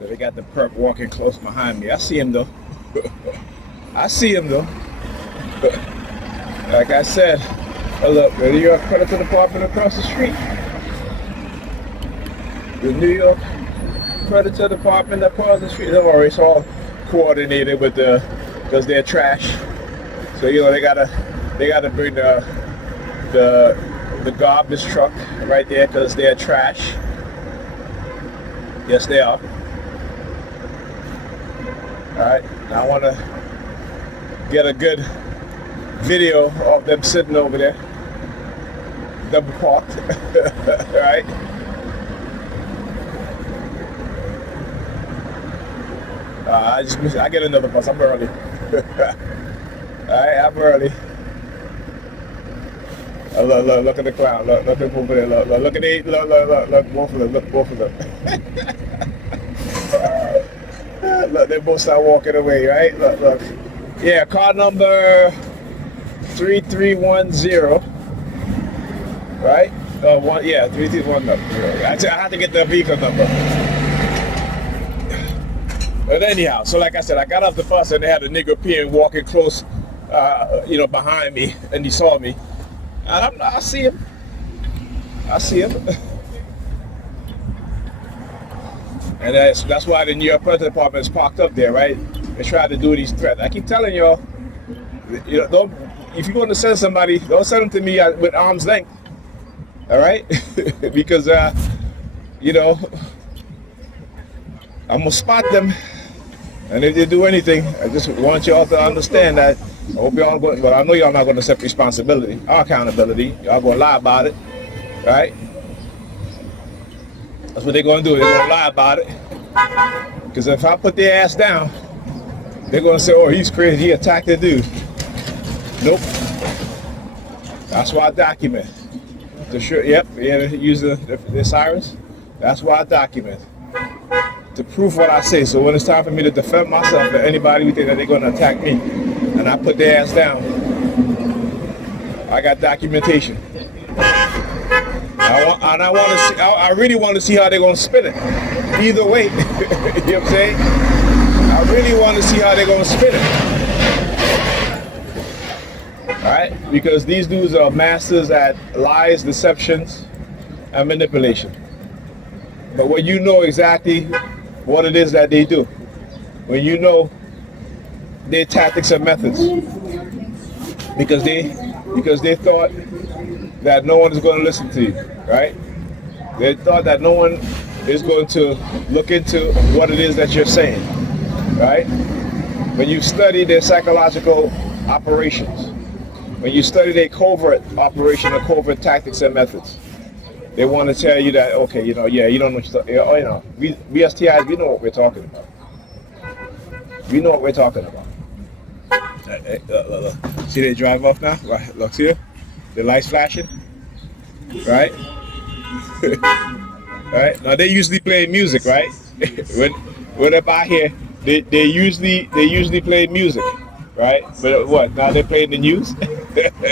They got the perp walking close behind me. I see him though. I see him though. Like I said, look, the New York Predator Department across the street. The New York Predator Department across the street. Don't worry, it's all coordinated with because they're trash. So you know they gotta bring the garbage truck right there because they're trash. Yes, they are. All right, now I want to get a good video of them sitting over there, double parked. All right. I get another bus. I'm early. All right, I'm early. Look at the clown. Look over there. Look at the look both of them. Look both of them. Look, they both start walking away, right? Look. Yeah, car number 3310. Right? 3310. I have to get the vehicle number. But anyhow, so like I said, I got off the bus and they had a nigga peeing walking close, behind me, and he saw me. And I see him. And that's why the New York Predator Department is parked up there, right? They try to do these threats. I keep telling y'all, if you're going to send somebody, don't send them to me with arm's length, all right? Because, I'm going to spot them. And if they do anything, I just want y'all to understand that. I hope y'all going, but I know y'all not going to accept responsibility or accountability. Y'all going to lie about it, right? That's what they're going to do. They're going to lie about it. Because if I put their ass down, they're going to say, oh, he's crazy. He attacked the dude. Nope. That's why I document. Yep, use the sirens. That's why I document. To prove what I say. So when it's time for me to defend myself or anybody who think that they're going to attack me, and I put their ass down, I got documentation. I really want to see how they're going to spin it. Either way, you know what I'm saying? I really want to see how they're going to spin it. All right? Because these dudes are masters at lies, deceptions, and manipulation. But when you know exactly what it is that they do, when you know their tactics and methods, because they thought that no one is going to listen to you, right? They thought that no one is going to look into what it is that you're saying, right? When you study their psychological operations, when you study their covert operation or covert tactics and methods, they want to tell you that, okay, you don't know what you're talking. We STIs, we know what we're talking about. We know what we're talking about. Look. See they drive off now? Right, look, see it? The lights flashing, right? Right? Now they usually play music, right? when they're out here, they usually play music, right? But what? Now they're playing the news.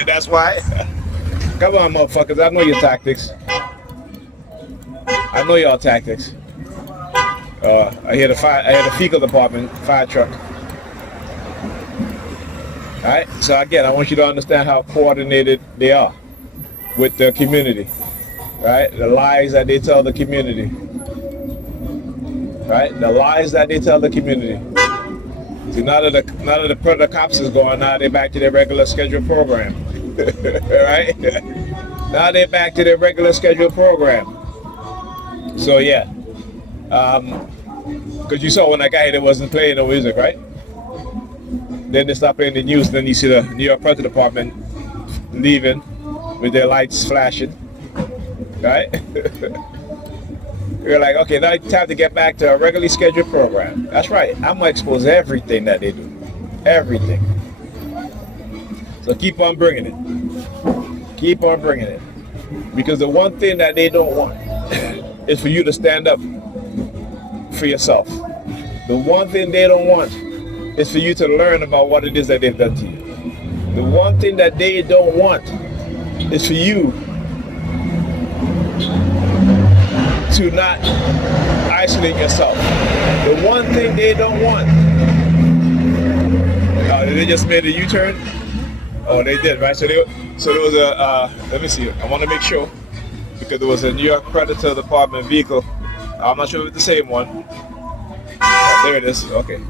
That's why. Come on, motherfuckers! I know your tactics. I know y'all tactics. I hear the fecal department fire truck. All right. So again, I want you to understand how coordinated they are with the community. Right? The lies that they tell the community. Right? The lies that they tell the community. See, now that the Predator cops is going, now they're back to their regular scheduled program. Right? Now they're back to their regular scheduled program. So yeah, because you saw when I got here, they wasn't playing no music, right? Then they stopped playing the news. Then you see the New York Predator Department leaving with their lights flashing, right? You're like, okay, now it's time to get back to a regularly scheduled program. That's right. I'm gonna expose everything that they do, everything. So keep on bringing it. Keep on bringing it, because the one thing that they don't want is for you to stand up for yourself. The one thing they don't want is for you to learn about what it is that they've done to you. The one thing that they don't want is for you to not isolate yourself. The one thing they don't want. They just made a U-turn. Oh, they did, right? So there was a. Let me see. I want to make sure because there was a New York Predator Department vehicle. I'm not sure if it's the same one. Oh, there it is. Okay.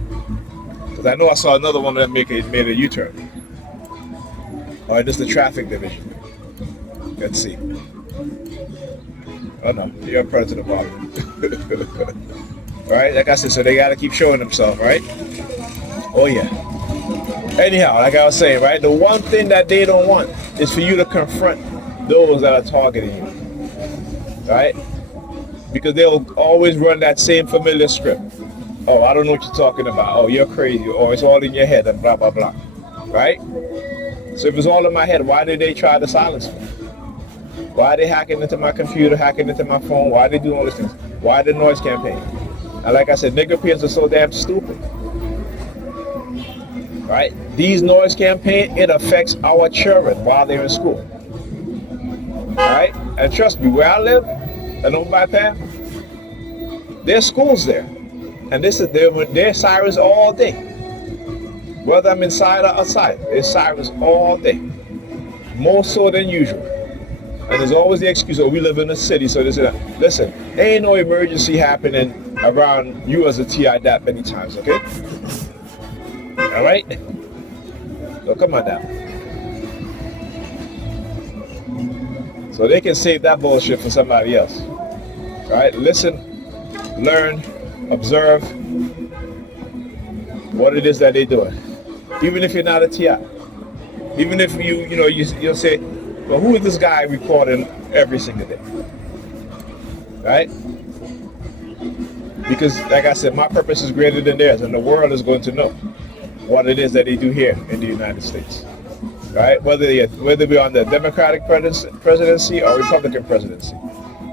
Because I know I saw another one that made a U-turn. All right, this is the traffic division. Let's see. Oh no, New York Predator Department. All right, like I said, so they got to keep showing themselves, right? Oh yeah. Anyhow, like I was saying, right, the one thing that they don't want is for you to confront those that are targeting you, right? Because they'll always run that same familiar script. Oh, I don't know what you're talking about. Oh, you're crazy. Or it's all in your head and blah, blah, blah, right? So if it's all in my head, why did they try to silence me? Why are they hacking into my computer, hacking into my phone? Why are they doing all these things? Why the noise campaign? And like I said, nigger peers are so damn stupid. Right? These noise campaign, it affects our children while they're in school. Right? And trust me, where I live, and over by Pam, there's schools there. And this is their sirens all day. Whether I'm inside or outside, there's sirens all day. More so than usual. And there's always the excuse, oh, we live in a city, so this is that. Listen, there ain't no emergency happening around you as a TI that many times, okay? All right? So come on now. So they can save that bullshit for somebody else. All right? Listen, learn, observe what it is that they're doing. Even if you're not a TI. Even if you'll say, well, who is this guy recording every single day? Right? Because, like I said, my purpose is greater than theirs, and the world is going to know what it is that they do here in the United States. Right? Whether we're on the Democratic presidency or Republican presidency.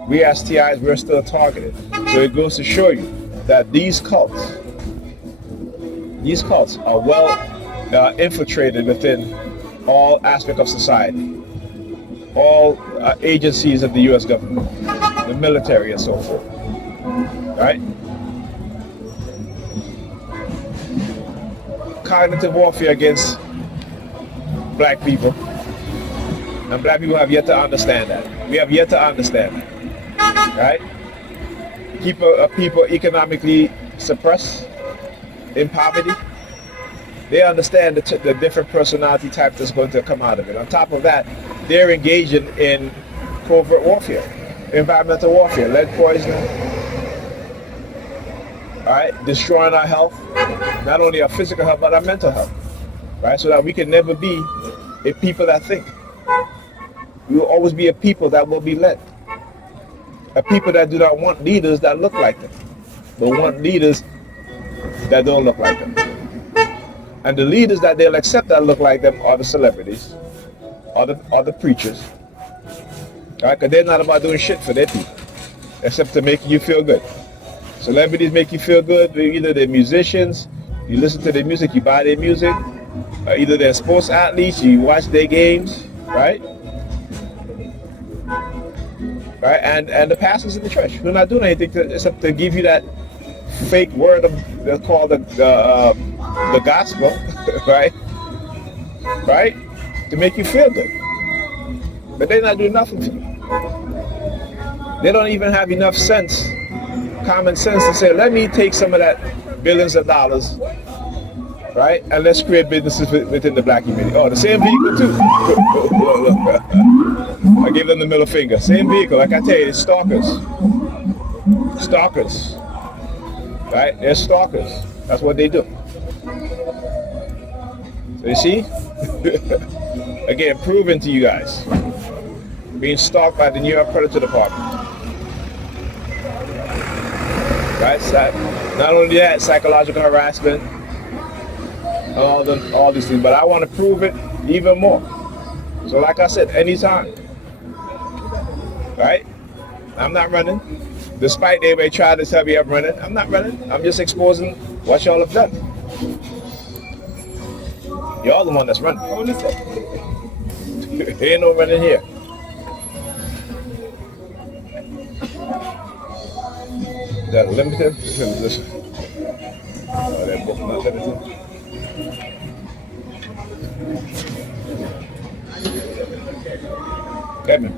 We as TIs, we're still targeted. So it goes to show you that these cults are well infiltrated within all aspects of society. All agencies of the U.S. government, the military and so forth. Right? Cognitive warfare against black people. And black people have yet to understand that. We have yet to understand that. Right? Keep people economically suppressed, in poverty. They understand the different personality type that's going to come out of it. On top of that, they're engaging in covert warfare, environmental warfare, lead poisoning, all right, destroying our health, not only our physical health, but our mental health, right? So that we can never be a people that think. We will always be a people that will be led. A people that do not want leaders that look like them, but want leaders that don't look like them. And the leaders that they'll accept that look like them are the celebrities, are the preachers. Right? Because they're not about doing shit for their people, except to make you feel good. Celebrities make you feel good. Either they're musicians, you listen to their music, you buy their music. Either they're sports athletes, you watch their games, right? Right? And the pastors in the church, we're not doing anything except to give you that fake word that's called the gospel, right? Right? To make you feel good. But they're not doing nothing for you. They don't even have enough sense, common sense to say, let me take some of that billions of dollars, right? And let's create businesses within the black community. Oh, the same vehicle too. I gave them the middle finger. Same vehicle, like I tell you, it's stalkers. Stalkers. Right? They're stalkers. That's what they do. So you see? Again, proven to you guys. Being stalked by the New York Predator Department. Right? Not only that, psychological harassment, all these things, but I want to prove it even more. So like I said, anytime. Right? I'm not running. Despite they may try to tell me I'm running, I'm not running. I'm just exposing what y'all have done. Y'all the one that's running. There ain't no running here. that limited? That book not limited? Kevin.